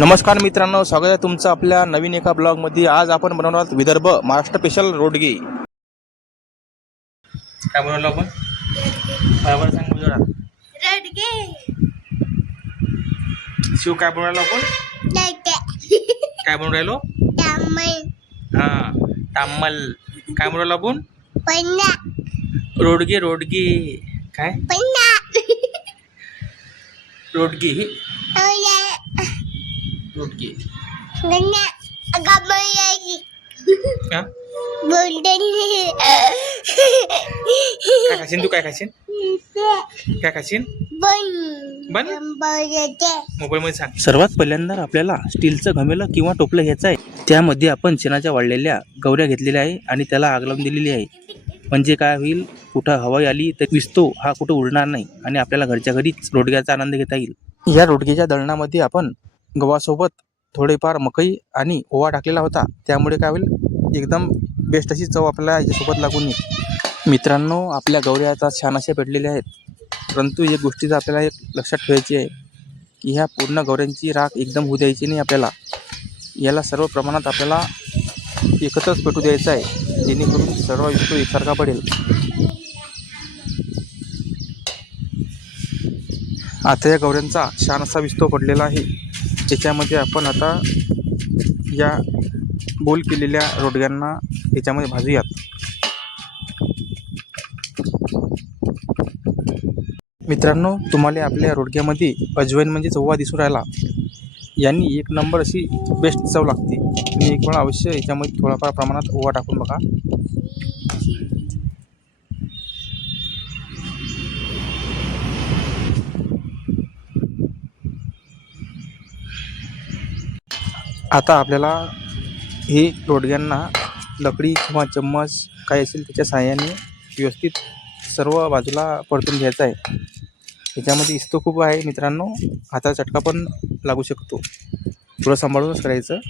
नमस्कार मित्रांनो, स्वागत आहे तुमचं आपल्या नवीन एका ब्लॉगमध्ये। आज आपण बनवणार आहोत विदर्भ महाराष्ट्र स्पेशल रोडगे। काय बनवलं आपण? बरोबर सांग जरा। रोडगे शिव काय बनवलं आपण? काय बनवून राहिलो? हा, तामल। काय बनवलं आपण? रोडगे रोडगे काय? रोडगे रोडगे हा? काय खाशील तू? काय खाशील? काय खाशील? बन मोबाईल मध्ये सांग। सर्वात पहिल्यांदा आपल्याला स्टीलचं घमेलं किंवा टोपलं घ्यायचं आहे। त्यामध्ये आपण शेणाच्या वाळलेल्या गवऱ्या घेतलेल्या आहे आणि त्याला आग लावून दिलेली आहे। म्हणजे काय होईल, कुठं हवा आली तर विस्तो हा कुठं उडणार नाही आणि आपल्याला घरच्या घरीच रोडग्याचा आनंद घेता येईल। या रोडग्याच्या दळणामध्ये आपण गव्हासोबत थोडेफार मकई आणि ओवा टाकलेला होता, त्यामुळे काय होईल, एकदम बेस्ट अशी चव आपल्याला याच्यासोबत लागून येईल। मित्रांनो, आपल्या गवऱ्या आता छान अशा पेटलेल्या आहेत, परंतु एक गोष्टीचं आपल्याला एक लक्षात ठेवायची आहे की ह्या पूर्ण गवऱ्यांची राख एकदम होऊ द्यायची नाही। आपल्याला याला सर्व प्रमाणात आपल्याला एकत्रच पेटू द्यायचं आहे, जेणेकरून सर्व विस्तो एकसारखा पडेल। आता या गवऱ्यांचा छान असा विस्तो पडलेला आहे। त्याच्यामध्ये आपण आता या गोल केलेल्या रोडग्यांना त्याच्यामध्ये भाजूयात। मित्रांनो, तुम्हाला आपल्या रोडग्यामध्ये अजवाईन म्हणजे ओवा दिसून राहिला, यांनी एक नंबर अशी बेस्ट चव लागते। तुम्ही एक वेळा अवश्य याच्यामध्ये थोडाफार प्रमाणात ओवा टाकून बघा। आता आपल्याला हे रोडग्यांना लकडी किंवा चम्मच काय असेल त्याच्या साहाय्याने व्यवस्थित सर्व बाजूला परतून घ्यायचं आहे। याच्यामध्ये इस्तो खूप आहे मित्रांनो, हाताचा चटका पण लागू शकतो, थोडं सांभाळूनच करायचं।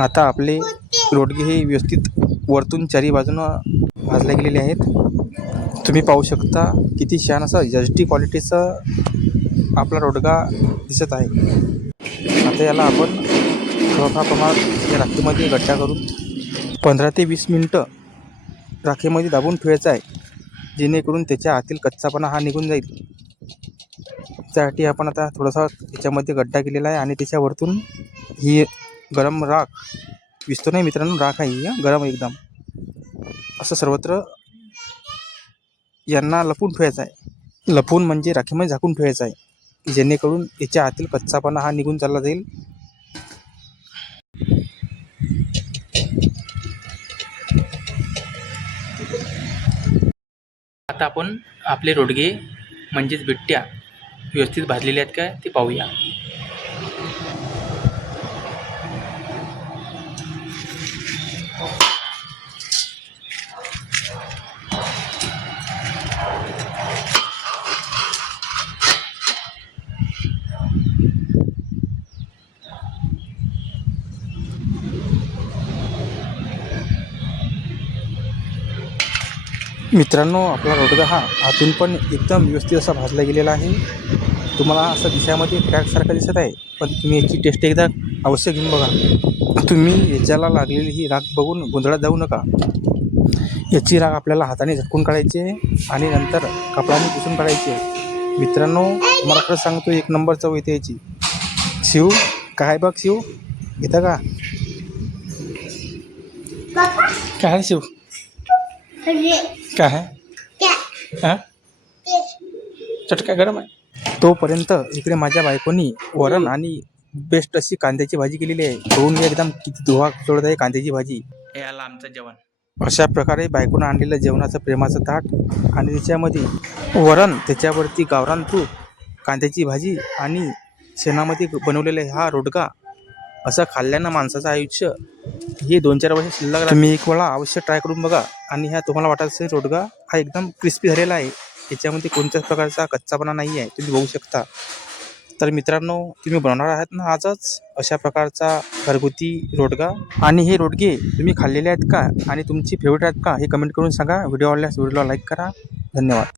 आता आपले रोडगे हे व्यवस्थित वरतून चारी बाजूनं भाजले गेलेले आहेत। तुम्ही पाहू शकता किती छान असं एचडी क्वालिटीचं आपला रोडगा दिसत आहे। आता याला आपण थोड्याफार प्रमाणात या राखेमध्ये गड्डा करून 15 ते 20 मिनटं राखेमध्ये दाबून ठेवायचं आहे, जेणेकरून त्याच्या आतील कच्चापणा हा निघून जाईल। त्यासाठी आपण आता थोडासा त्याच्यामध्ये गड्डा केलेला आहे आणि त्याच्यावरतून ही गरम राख, विस्तो नाही मित्रांनो, राख आहे ही गरम एकदम, असं सर्वत्र यांना लपून ठेवायचं आहे। लपून म्हणजे राखेमध्ये झाकून ठेवायचं आहे, जेणेकरून याच्या आतील कच्चापणा हा निघून चालला जाईल। आता आपण आपले रोडगे म्हणजेच बिट्ट्या व्यवस्थित भाजलेले आहेत काय ते पाहूया। मित्रांनो, आपला रोडगा हा आतून पण एकदम व्यवस्थित असा भाजला गेलेला आहे। तुम्हाला असं दिसामध्ये क्रॅकसारखा दिसत आहे, पण तुम्ही याची टेस्ट एकदा अवश्य घेऊन बघा। तुम्ही याच्याला लागलेली ही राख बघून गोंधळात जाऊ नका। याची राख आपल्याला हाताने झटकून काढायची आहे आणि नंतर कपड्याने पुसून काढायची आहे। मित्रांनो, तुम्हाला खरंच सांगतो, एक नंबर चव येते याची। शिव काय बघ, शिव येतं का? काय आहे शिव? काय आहे? हां, चटका गरम आहे। तोपर्यंत इकडे माझ्या बायकोनी वरण आणि बेस्ट अशी कांद्याची भाजी केलेली आहे। बघून एकदम किती धुवा सोडत आहे कांद्याची भाजी। हे आलं आमचं जेवण। अशा प्रकारे बायकोनं आणलेलं जेवणाचं प्रेमाचं ताट आणि त्याच्यामध्ये वरण, त्याच्यावरती गावरान तूप, कांद्याची भाजी आणि शेणामध्ये बनवलेला हा रोडगा, असं खाल्ल्यानं माणसाचं आयुष्य हे 2-4 वर्ष शिल्लक राहते। तुम्ही एक वेळा अवश्य ट्राय करून बघा। आणि ह्या तुम्हाला वाटत असेल रोडगा हा एकदम क्रिस्पी झालेला आहे, याच्यामध्ये कोणत्याच प्रकारचा कच्चापणा नाही आहे, तुम्ही बघू शकता। तर मित्रांनो, तुम्ही बनवणार आहात ना आजच अशा प्रकारचा घरगुती रोडगा, आणि हे रोडगे तुम्ही खाल्लेले आहेत का आणि तुमची फेवरेट आहेत का हे कमेंट करून सांगा. व्हिडिओ आवडल्यास व्हिडिओला लाईक करा. धन्यवाद.